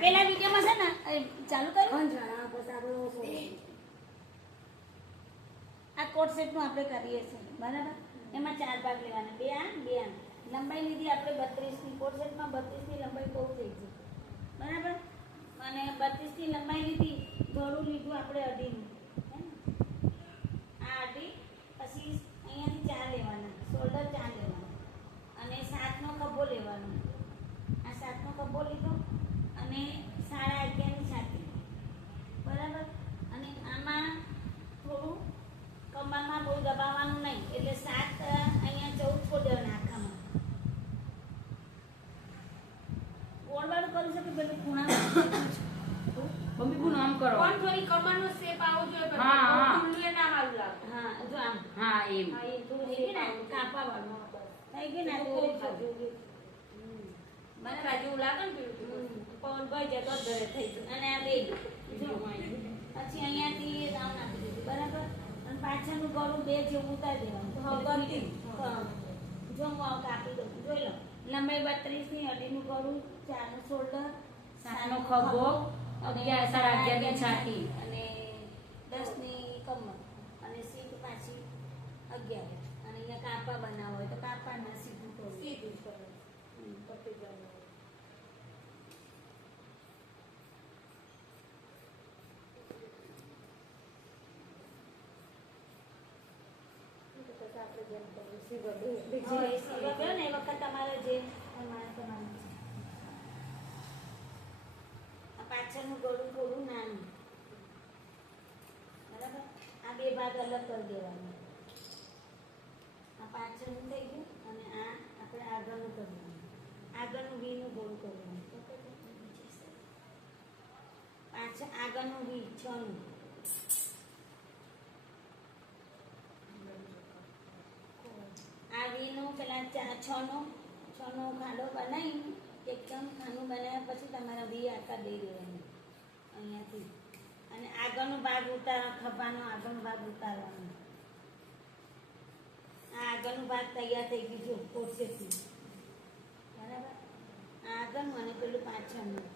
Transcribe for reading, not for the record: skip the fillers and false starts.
પેલા વિડીયોમાં છે ને ચાલુ કરું આ કોટ સેટનું આપણે કરીએ છીએ બરાબર એમાં 4 ભાગ લેવાના બે આ લંબાઈ લીધી આપણે 32 ની કોટ સેટમાં 32 ની લંબાઈ બહુ થઈ છે બરાબર અને 32 ની લંબાઈ લીધી ગળું લીધું આપણે 2.5 નું આ 2.5 પછી અહીંયાથી 4 લેવાના શોલ્ડર 4 લેવાના અને 7 નો ખભો લેવાનો આ 7 નો ખભો લીધો અને 11.5 ની છાતી બરાબર અને આમાં થોડું કમરમાં બહુ દબાવવાનું નહીં એટલે 7 અહીંયા 14 છોડી દેવાના આખામાં ગોળવાળું કરી શકે પેલું ખૂણામાં મમ્મી કોણ આમ કરો કોણ થોડી કમરનો શેપ આવો જોઈએ પણ ખુલ્લું ના મારું લાગે હા જો આમ હા એમ હા એ થોડું થઈ ગયું ને કાપા વાળું થઈ ગયું ને તો મને રાજુ લાગે ને પેલું પવન ભાઈ જતો ઘરે થઈ ગયું અને આ બે જો પછી અહીંયાથી રાઉન્ડ આપી દીધું બરાબર અને પાછળનું ગળું બે જેવું ઉતારી દેવાનું જો હું આવું કાપી દઉં જોઈ લો લંબાઈ 32 ની 2.5 નું ગળું 4 નું શોલ્ડર 7 નો ખભો 11 ની છાતી અને 10 ની કમર અને સીટ પાછી 11 અને અહીંયા કાપા બનાવો હોય તો કાપાના સીધું કરો સીધું કરો પટ્ટી જવાનું ને એ વખત તમારે જે પાછળનું ગળું થોડું નાનું બરાબર આ બે ભાગ અલગ કરી દેવાના આ પાછળનું થઈ ગયું અને આ આપણે આગળનું કરવાનું આગળનું વીનું ગોળ કરવાનું પાછળ આગળનું વી 6 નું આ વીનું પેલા 6 નો ખાડો બનાવી એકદમ ખાનું બનાવ્યા પછી તમારા વી આકાર દઈ દેવાનું અહીંયાથી અને આગળનો ભાગ ઉતારવાનો ખભાનો આગળનો ભાગ ઉતારવાનો આ આગળનો ભાગ તૈયાર થઈ ગયું જો કોટ સેટનું બરાબર આ આગળનું અને પેલું પાછળનું